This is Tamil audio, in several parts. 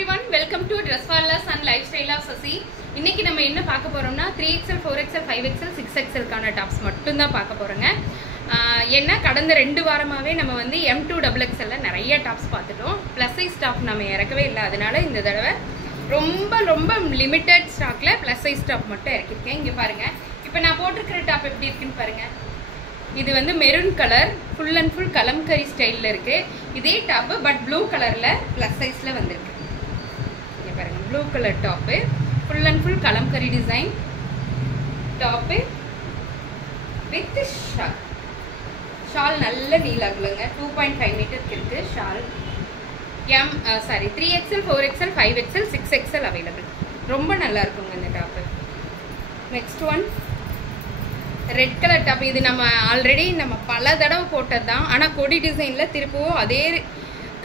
everyone, welcome to Dressfallas and Lifestyle of Sasi. இன்னைக்கு நம்ம என்ன பார்க்க போறோம்னா 3XL, 4XL, 5XL, 6XL கான டாப்ஸ் மட்டும் தான் பார்க்க போறோங்க. என்ன கடந்த 2 வாரமாவே நம்ம வந்து M2XXL ல நிறைய டாப்ஸ் பார்த்துட்டோம். ப்ளஸ் சைஸ் டாப் நம்ம இறக்கவே இல்லை. அதனால இந்த தடவை ரொம்ப லிமிட்டட் ஸ்டாக்ல ப்ளஸ் சைஸ் டாப் மட்டும் இறக்கிருக்கேன். இங்க பாருங்க. இப்போ நான் போட்டிருக்கிற டாப் எப்படி இருக்குன்னு பாருங்க. இது வந்து maroon colour full and full Kalamkari ஸ்டைல்ல இருக்கு. இதே டாப் பட் ப்ளூ கலர்ல ப்ளஸ் சைஸ்ல வந்திருக்கு. இங்க பாருங்க, blue colour top full and full Kalamkari design top with shawl நல்ல நீளாகுலங்க. 2.5 மீட்டருக்கு இருக்கு shawl. 3XL, 4XL, 5XL, 6XL available. ரொம்ப நல்லா இருக்குங்க இந்த top. Next one red colour top. இது நம்ம ஆல்ரெடி பல தடவை போட்டது தான். ஆனால் கொடி டிசைனில் திருப்பவும் அதே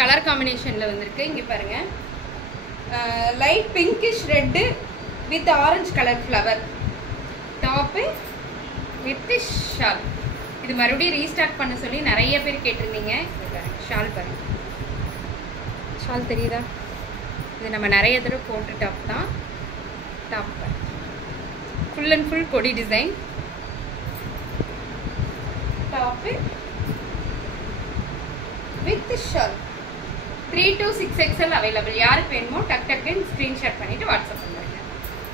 கலர் காம்பினேஷனில் வந்திருக்கு. இங்கே பாருங்கள், light pinkish red with orange colour flower top with shawl. இது மறுபடியும் ரீஸ்டாக் பண்ண சொல்லி நிறைய பேர் கேட்டிருந்தீங்க. ஷால் பாருங்க, ஷால் தெரியுதா? இது நம்ம நிறைய தடவை போட்ட டாப் தான். டாப் ஃபுல் அண்ட் ஃபுல் கொடி design top with shawl. 3 to 6XL available. யாருக்கு வேணுமோ டக்குன்னு ஸ்க்ரீன்ஷாட் பண்ணிட்டு வாட்ஸ்அப் பண்ணுங்க.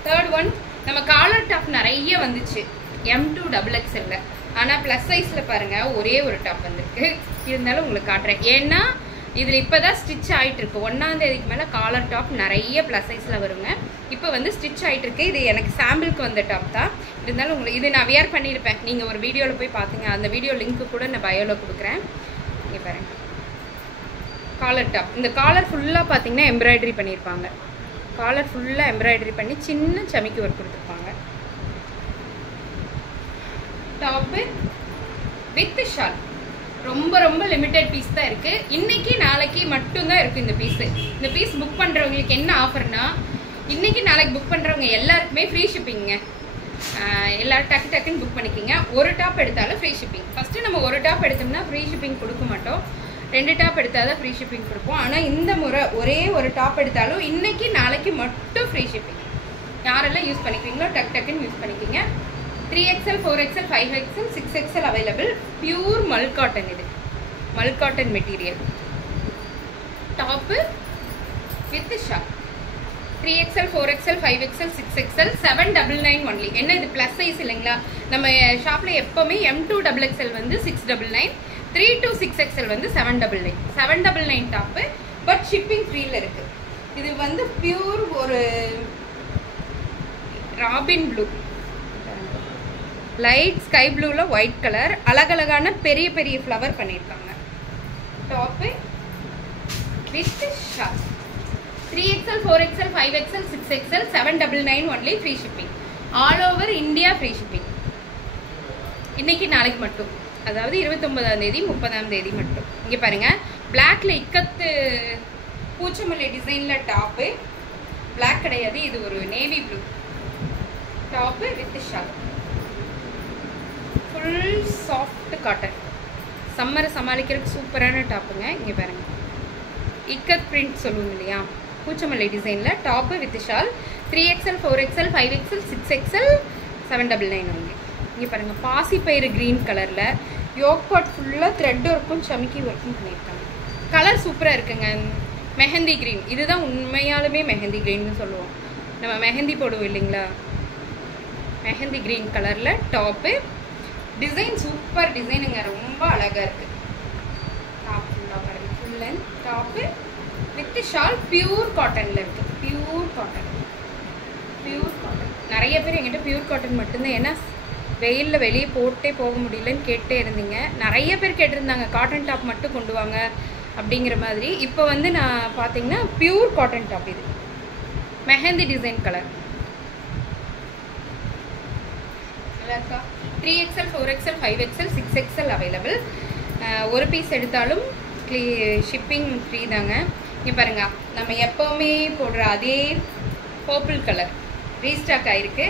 தேர்ட் ஒன், நம்ம காலர் டாப் நிறைய வந்துச்சு M2XXL. ஆனால் ப்ளஸ் சைஸில் பாருங்க ஒரே ஒரு டாப் வந்திருக்கு. இருந்தாலும் உங்களுக்கு காட்டுறேன். ஏன்னா இதில் இப்போ தான் ஸ்டிச் ஆகிட்டு இருக்கு. 1ஆம் தேதிக்கு மேலே காலர் டாப் நிறைய ப்ளஸ் சைஸில் வருங்க. இப்போ வந்து ஸ்டிச் ஆகிட்டு இருக்கு. இது எனக்கு சாம்பிளுக்கு வந்த டாப் தான். இருந்தாலும் உங்களுக்கு இது நான் வியர் பண்ணியிருப்பேன். நீங்கள் ஒரு வீடியோவில் போய் பார்த்தீங்க. அந்த வீடியோ லிங்க்கு கூட நான் பயோவில் கொடுக்குறேன். இங்கே பாருங்க, காலர் டாப். இந்த காலர் ஃபுல்லாக பார்த்தீங்கன்னா எம்ப்ராய்டரி பண்ணியிருப்பாங்க. காலர் ஃபுல்லாக எம்ப்ராய்டரி பண்ணி சின்ன சமிக்கி ஒர்க் கொடுத்துருப்பாங்க. Top with shawl. ரொம்ப லிமிட்டட் பீஸ் தான் இருக்குது. இன்றைக்கி நாளைக்கு மட்டும்தான் இருக்குது இந்த பீஸு. இந்த பீஸ் புக் பண்ணுறவங்களுக்கு என்ன ஆஃபர்னா, இன்றைக்கி நாளைக்கு புக் பண்ணுறவங்க எல்லாருக்குமே ஃப்ரீ ஷிப்பிங்க. எல்லோரும் டக்குன்னு புக் பண்ணிக்கிங்க. ஒரு டாப் எடுத்தாலும் ஃப்ரீ ஷிப்பிங். ஃபஸ்ட்டு நம்ம ஒரு டாப் எடுத்தோம்னா ஃப்ரீ ஷிப்பிங் கொடுக்க மாட்டோம். 2 டாப் எடுத்தால் தான் ஃப்ரீ ஷிப்பிங் கொடுப்போம். ஆனால் இந்த முறை ஒரே ஒரு டாப் எடுத்தாலும் இன்றைக்கி நாளைக்கு மட்டும் ஃப்ரீ ஷிப்பிங். யாரெல்லாம் யூஸ் பண்ணிக்கிறீங்களோ டக்குன்னு யூஸ் பண்ணிக்கிங்க. 3XL, 4XL, 5XL, 6XL available. Pure மல் காட்டன். இது mul cotton material. Top with shawl. 3XL, 4XL, 5XL, 6XL, 799 only. என்ன இது ப்ளஸ் சைஸ் இல்லைங்களா? நம்ம ஷாப்பில் எப்போவுமே M2XXL வந்து 699, 3 to 6XL வந்து 799. 799 டாப்பு பட் ஷிப்பிங் ஃப்ரீயில் இருக்குது. இது வந்து பியூர் ஒரு ராபின் ப்ளூ, லைட் ஸ்கை ப்ளூவில் ஒயிட் கலர், அழகழகான பெரிய ஃப்ளவர் பண்ணியிருக்காங்க. Top with shawl. 3XL, 4XL, 5XL, 6XL, 799 only. Free shipping. All over India free shipping. இன்னைக்கு நாளைக்கு மட்டும், அதாவது 29ஆம் தேதி 30ஆம் தேதி மட்டும். இங்கே பாருங்கள், பிளாக்ல இக்கத்து பூச்சமல்லி டிசைனில் டாப்பு. பிளாக் கிடையாது, இது ஒரு navy blue top with shawl. Full soft cotton. சம்மரை சமாளிக்கிறதுக்கு சூப்பரான டாப்புங்க. இங்கே பாருங்கள், இக்கத் பிரிண்ட் சொல்லுவோம் இல்லையா, பூச்சமல்லி டிசைனில் top with shawl. 3XL, 4XL, 5XL, 6XL, 799 only. இங்கே பாருங்கள், பாசிப்பயிறு க்ரீன் கலரில் யோக் பாட் ஃபுல்லாக த்ரெட் ஒர்க்கும் சமிக்கி ஒர்க்கும் பண்ணியிருக்காங்க. கலர் சூப்பராக இருக்குங்க. மெஹந்தி க்ரீன். இதுதான் உண்மையாலுமே மெஹந்தி க்ரீன்னு சொல்லுவோம். நம்ம மெஹந்தி போடுவோம் இல்லைங்களா, மெஹந்தி க்ரீன் கலரில் டாப்பு. டிசைன் சூப்பர் டிசைனுங்க, ரொம்ப அழகாக இருக்குது. டாப் ஃபுல்லாக பாருங்கள், full and top with shawl. Pure காட்டனில் இருக்குது. Pure cotton. நிறைய பேர் என்கிட்ட பியூர் காட்டன் மட்டும்தான், ஏன்னா வெயிலில் வெளியே போட்டே போக முடியலன்னு கேட்டே இருந்தீங்க. நிறைய பேர் கேட்டிருந்தாங்க காட்டன் டாப் மட்டும் கொண்டு வாங்க அப்படிங்கிற மாதிரி. இப்போ வந்து நான் பார்த்தீங்கன்னா பியூர் காட்டன் டாப். இது மெஹந்தி டிசைன் கலர் நல்லா இருக்கா? 3XL, 4XL, 5XL, 6XL available. ஒரு பீஸ் எடுத்தாலும் ஷிப்பிங் ஃப்ரீ தாங்க. இங்கே பாருங்க, நம்ம எப்போவுமே போடுற அதே பர்பிள் கலர் ரீஸ்டாக் ஆகிருக்கு.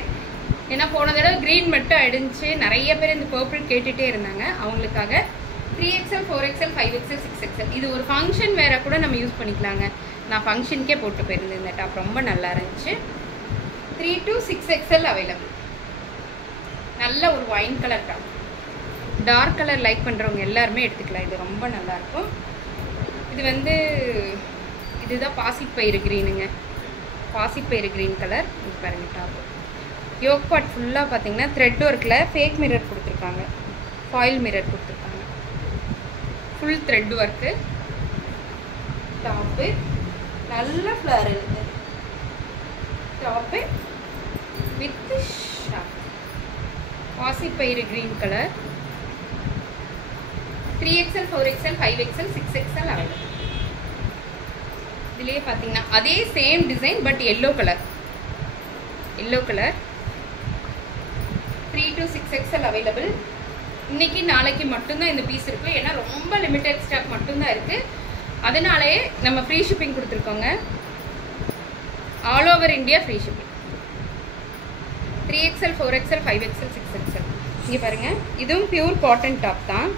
ஏன்னா போன தடவை க்ரீன் மட்டும் ஆயிடுச்சு. நிறைய பேர் இந்த பர்பிள் கேட்டுகிட்டே இருந்தாங்க. அவங்களுக்காக 3XL, 4XL, 5XL, 6XL. இது ஒரு ஃபங்க்ஷன் வேற கூட நம்ம யூஸ் பண்ணிக்கலாங்க. நான் ஃபங்க்ஷனுக்கே போட்டு போயிருந்தேன். இந்த டாப் ரொம்ப நல்லா இருந்துச்சு. 3 to 6XL அவைலபிள். நல்ல ஒரு wine colour top. Dark colour like பண்ணுறவங்க எல்லாருமே எடுத்துக்கலாம். இது ரொம்ப நல்லாயிருக்கும். இது வந்து இதுதான் பாசிப்பயிறு க்ரீனுங்க. பாசிப்பயிறு க்ரீன் கலர். இது பாருங்க டாப். யோக் பார்ட் ஃபுல்லாக பார்த்தீங்கன்னா த்ரெட் ஒர்க்கில் ஃபேக் மிரர் கொடுத்துருக்காங்க. ஃபாயில் மிரர் கொடுத்துருக்காங்க. Full thread work top. நல்ல ஃப்ளவர் இருக்குது டாப்பு வித் ஷாப். பாசிப்பயிறு green colour. 3XL 4XL 5XL 6XL available. இதுலேயே பார்த்தீங்கன்னா அதே same design but yellow colour. 3 to 6XL available. இன்னைக்கு நாளைக்கு மட்டும்தான் இந்த பீஸ் இருக்கும். ஏன்னா ரொம்ப லிமிட்டட் ஸ்டாக் மட்டும்தான் இருக்குது. அதனாலே நம்ம ஃப்ரீ ஷிப்பிங் கொடுத்துருக்கோங்க. All over India free shipping. 3XL 4XL 5XL 6XL. இங்கே பாருங்கள், இதுவும் பியூர் காட்டன் டாப் தான்.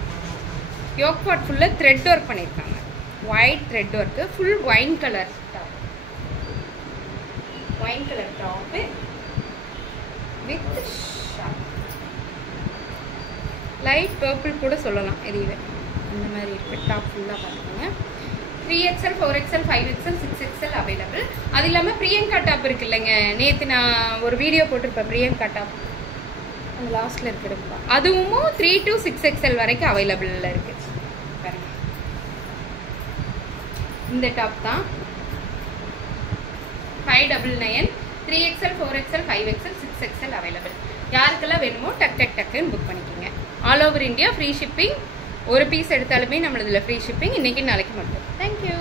யோக் பார்ட் ஃபுல்லாக த்ரெட் ஒர்க் பண்ணியிருக்காங்க. White thread work. Full wine colour top. Wine colour top with shawl. Light purple கூட சொல்லலாம். இதுவே இந்த மாதிரி இருக்குது டாப் ஃபுல்லாக பார்த்துக்கோங்க. 3XL 4XL 5XL 6XL available. அது இல்லாமல் பிரியங்கா டாப் இருக்கு இல்லைங்க. நேற்று நான் ஒரு வீடியோ போட்டிருப்பேன் பிரியங்கா டாப். அந்த லாஸ்ட்டில் இருக்கிறப்பா அதுவும் 3 to 6XL வரைக்கும் அவைலபிளில் இருக்குது. பாருங்க, இந்த டாப் தான் 599. 3XL 4XL 5XL 6XL available. யாருக்கெல்லாம் வேணுமோ டக்குன்னு புக் பண்ணிக்கோங்க. All over India free shipping. ஒரு பீஸ் எடுத்தாலுமே நம்மளதில் ஃப்ரீ ஷிப்பிங். இன்றைக்கி நாளைக்கு மட்டும். தேங்க்யூ.